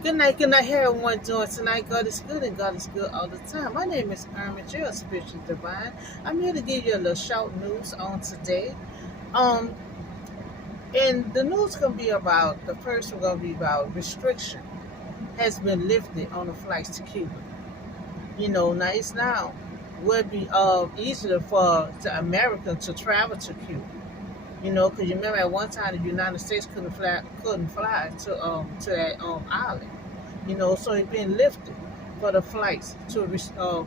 Good night, how everyone doing tonight? God is good and God is good all the time. My name is Irma Jill, Spiritual Divine. I'm here to give you a little short news on today. Um, and the news gonna be about the first one gonna be about restriction has been lifted on the flights to Cuba. Now it's now would be easier for the American to travel to Cuba. Because you remember at one time the United States couldn't fly to that island. So it's been lifted for the flights to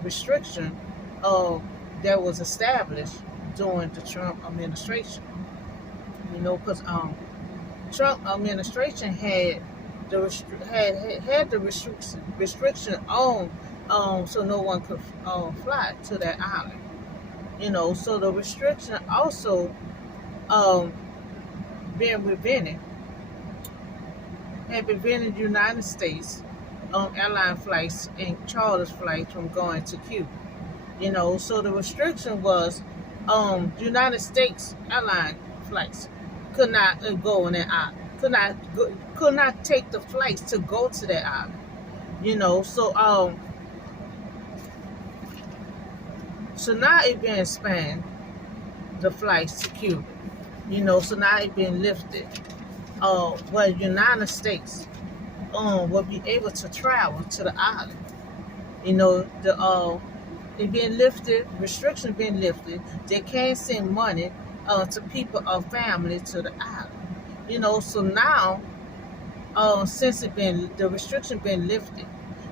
restriction uh, that was established during the Trump administration. Because Trump administration had the restriction on so no one could fly to that island. So the restriction also um, been prevented had prevented the United States airline flights and charter flights from going to Cuba. So the restriction was United States airline flights could not go on that island, could not take the flights to go to that island. So now it been expanded the flights to Cuba. So now it been lifted. Where United States will be able to travel to the island. The it being lifted, restrictions being lifted. They can't send money to people or family to the island. So now since the restriction been lifted,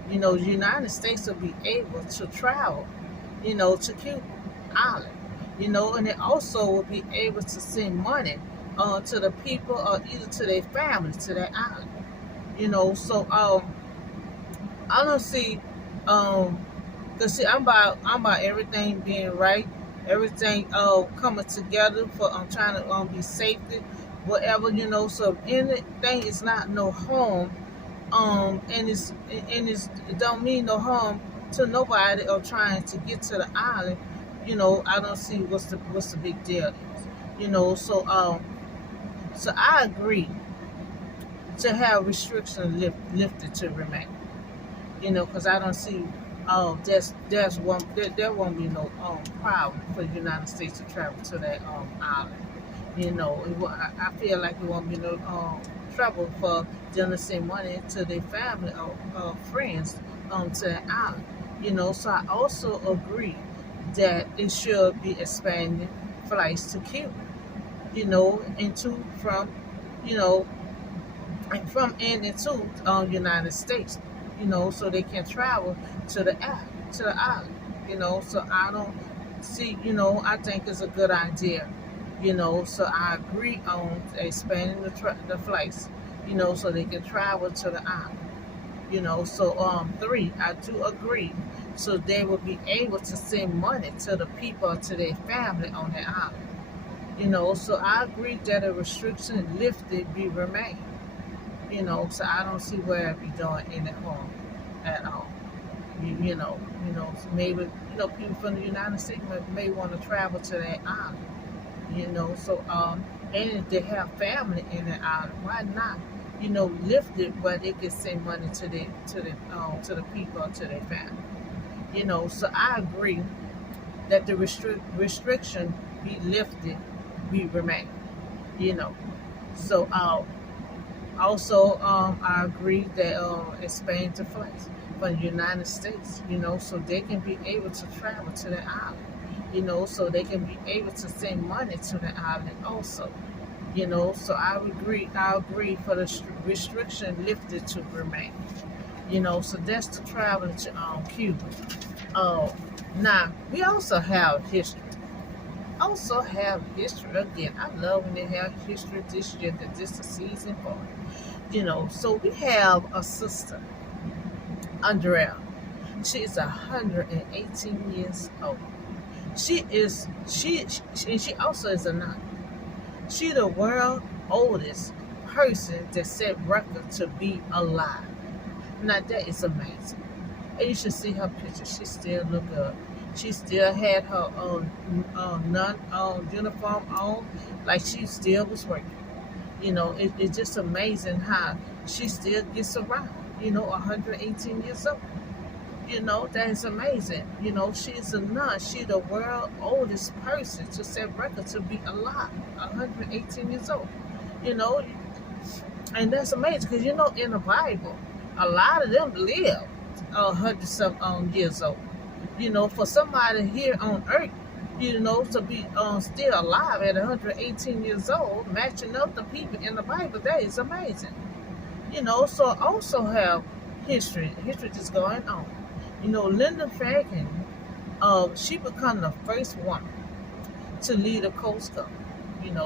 the United States will be able to travel, to Cuba Island. And it also will be able to send money to the people or either to their family to that island. So I don't see cause see I'm about everything being right, everything coming together for I'm trying to be safety, whatever, so if anything is not no harm, it don't mean no harm to nobody or trying to get to the island, I don't see what's the big deal is. So I agree to have restrictions lifted to remain. Because I don't see, there won't be no problem for the United States to travel to that island. I feel like it won't be no trouble for them to send money to their family or friends to that island. So I also agree that it should be expanding flights to Cuba. Into from you know and from and into United States, so they can travel to the island. So I don't see, I think it's a good idea. So I agree on expanding the flights, so they can travel to the island. So three, I do agree. So they will be able to send money to the people, to their family on the island. So I agree that a restriction lifted be remain. So I don't see where it be doing any harm at all. So maybe people from the United States may want to travel to that island. So and if they have family in the island, why not? Lift it where they can send money to the people, to their family. So I agree that the restriction be lifted, be remain. You know, so also I agree that expand to flights for the United States. So they can be able to travel to the island. So they can be able to send money to the island also. So I agree. I agree for the restriction lifted to remain. So that's to travel to Cuba. Uh, Now we also have history. Also have history again. I love when they have history this year. That this is season for. So we have a sister, Andrea. She is 118 years old. And she also is a nun. She the world oldest person that set record to be alive. Now that is amazing. And you should see her picture. She still look good. She still had her nun uniform on, like she still was working. It's just amazing how she still gets around. 118 years old. That is amazing. She's a nun. She's the world oldest person to set record to be alive, 118 years old. You know, and that's amazing because in the Bible, a lot of them live 100 some years old. For somebody here on earth, to be still alive at 118 years old, matching up the people in the Bible, that is amazing. So I also have history. History just going on. Linda Franklin, she became the first woman to lead a Coast Guard.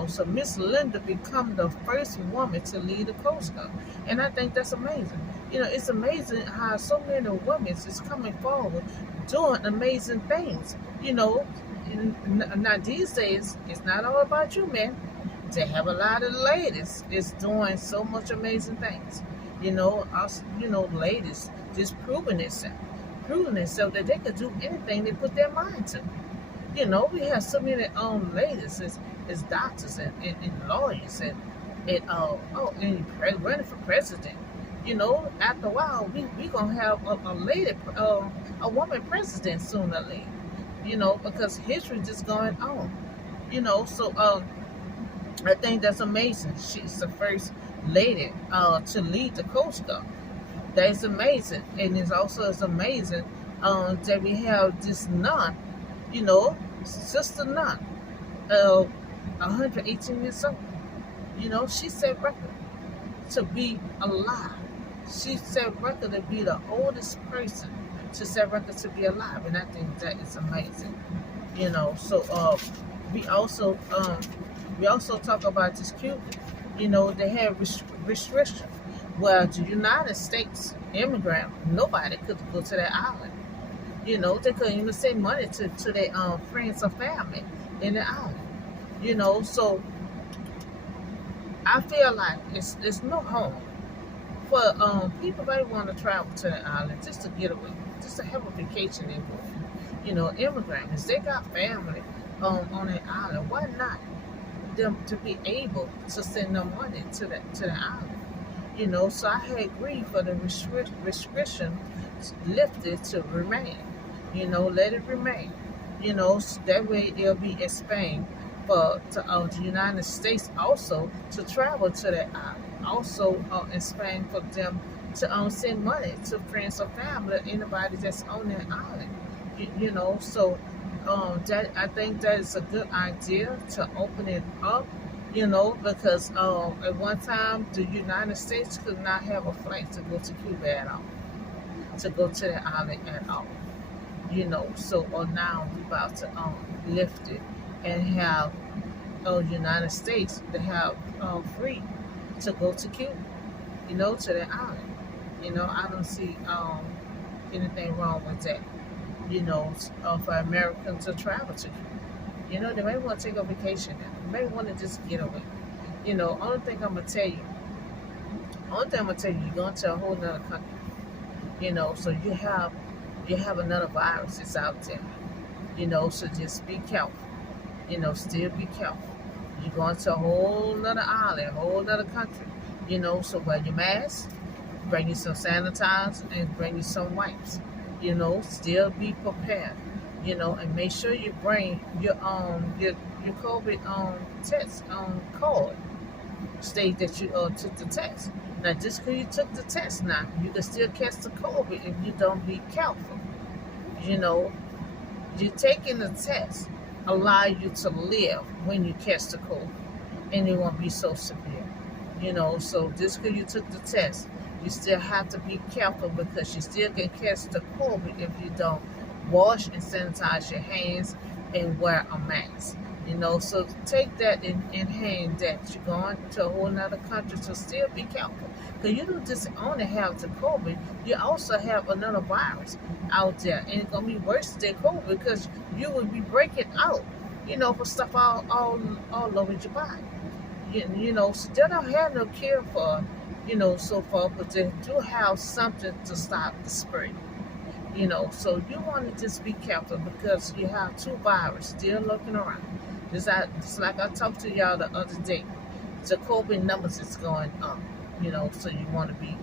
So Miss Linda become the first woman to lead a Coast Guard. And I think that's amazing. It's amazing how so many women is coming forward doing amazing things. Now these days, it's not all about you, man. They have a lot of ladies is doing so much amazing things. Us, ladies just proving themselves that they could do anything they put their mind to. We have so many ladies as doctors and lawyers and running for president. After a while, we gonna have a lady, a woman president sooner or later. Because history just going on. So I think that's amazing. She's the first lady to lead the Coast Guard. That's amazing, and it's also as amazing that we have this nun, sister nun, 118 years old. She set record to be alive. She set record to be the oldest person to set record to be alive, and I think that is amazing. So we also talk about this Cuba. They have restrictions. Well, the United States immigrant, nobody could go to that island. They couldn't even send money to their friends or family in the island. So I feel like it's no home for people that want to travel to the island just to get away, just to have a vacation anywhere. Immigrants, they got family on the island. Why not them to be able to send them money to the island? So I had agreed for the restriction lifted to remain. Let it remain. So that way it'll be expanded for the United States also to travel to that island. Also expand for them to send money to friends or family, anybody that's on that island. So that I think that is a good idea to open it up. Because at one time the United States could not have a flight to go to Cuba at all, to go to the island at all. So now we're about to lift it and have United States to have free to go to Cuba, to the island. I don't see anything wrong with that. For Americans to travel to Cuba. They may want to take a vacation now. They may want to just get away. Only thing I'm gonna tell you, you're going to a whole nother country. So you have another virus that's out there. So just be careful. Still be careful. You're going to a whole nother island, a whole nother country. So wear your mask, bring you some sanitizer, and bring you some wipes. Still be prepared. And make sure you bring your COVID test card. State that you took the test. Now, just because you took the test, now you can still catch the COVID if you don't be careful. You taking the test allow you to live when you catch the COVID, and it won't be so severe. So just because you took the test, you still have to be careful because you still can catch the COVID if you don't wash and sanitize your hands and wear a mask. So take that in hand that you're going to a whole nother country, so still be careful. Because you don't just only have the COVID, you also have another virus out there. And it's going to be worse than COVID because you will be breaking out, for stuff all over your body. So they don't have no cure for, so far, but they do have something to stop the spread. So you want to just be careful because you have two viruses still looking around. Just like I talked to y'all the other day, the COVID numbers is going up. So you want to be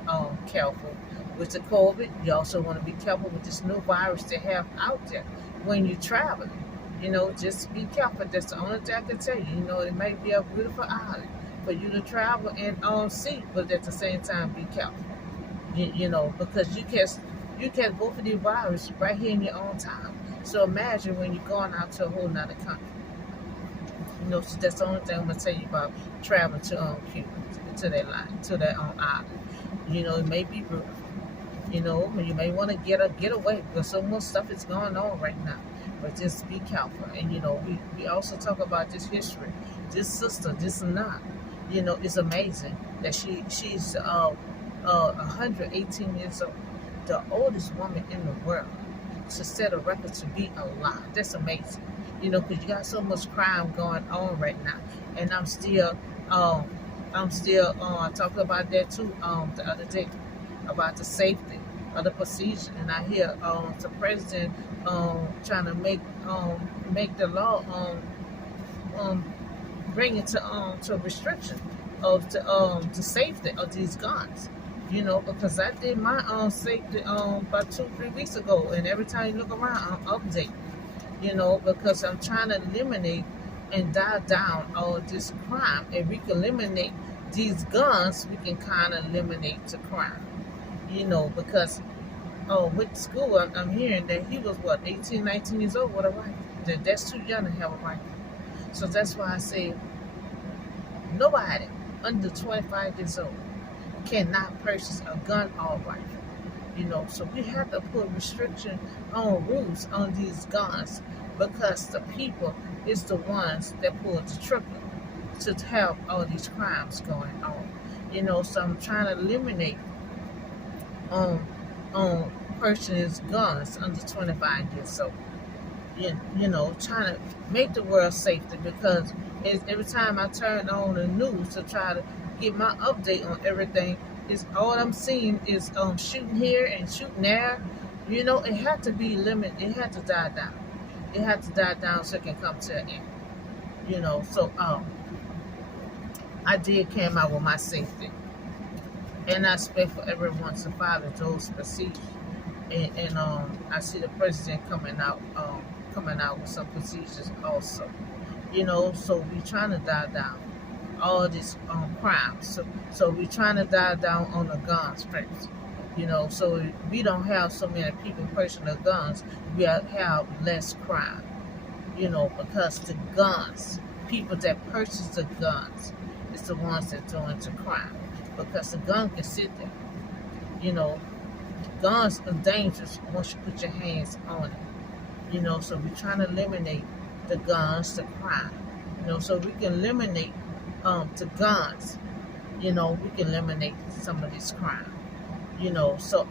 careful with the COVID. You also want to be careful with this new virus they have out there when you're traveling. Just be careful. That's the only thing I can tell you. It may be a beautiful island for you to travel and see, but at the same time, be careful. Because you catch both of these viruses right here in your own time. So imagine when you're going out to a whole nother country. So that's the only thing I'm gonna tell you about traveling to Cuba, to that line, to that island. It may be brutal. You may want to get away because so much stuff is going on right now. But just be careful. And we also talk about this history. This sister, this nun, it's amazing that she's 118 years old, the oldest woman in the world to set a record to be alive. That's amazing. Because you got so much crime going on right now, and I'm still talking about that too the other day about the safety of the procedure, and I hear the president trying to make the law bring it to a restriction of the safety of these guns. Because I did my safety about 2-3 weeks ago, and every time you look around, I'm updating. Because I'm trying to eliminate and dial down all this crime. If we can eliminate these guns, we can kind of eliminate the crime. Because with school, I'm hearing that he was 18, 19 years old with a rifle. That's too young to have a rifle. So that's why I say nobody under 25 years old cannot purchase a gun or rifle. So we have to put restriction on rules on these guns because the people is the ones that pull the trigger to have all these crimes going on. So I'm trying to eliminate on purchasing guns under 25 years old. Trying to make the world safer because every time I turn on the news to try to get my update on everything, is all I'm seeing is shooting here and shooting there. It had to be limited. It had to die down. It had to die down so it can come to an end. So I did came out with my safety, and I expect for everyone to follow those procedures. And I see the president coming out with some procedures also. So we trying to die down all these crimes. So we're trying to dive down on the guns first. So we don't have so many people purchasing the guns, we have less crime. Because the guns, people that purchase the guns, is the ones that doing the crime. Because the gun can sit there. Guns are dangerous once you put your hands on it. So we're trying to eliminate the guns, the crime. So we can eliminate the guns, we can eliminate some of this crime. So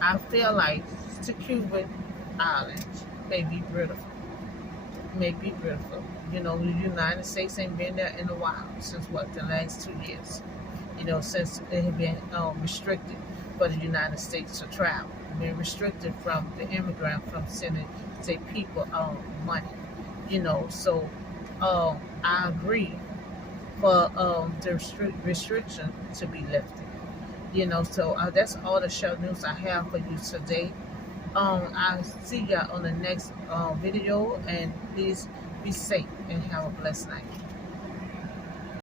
I feel like the Cuban islands may be beautiful. The United States ain't been there in a while since the last 2 years. Since it had been restricted for the United States to travel, been restricted from the immigrant from sending say people money. So I agree for the restriction to be lifted. So that's all the show news I have for you today. I'll see y'all on the next video, and please be safe and have a blessed night.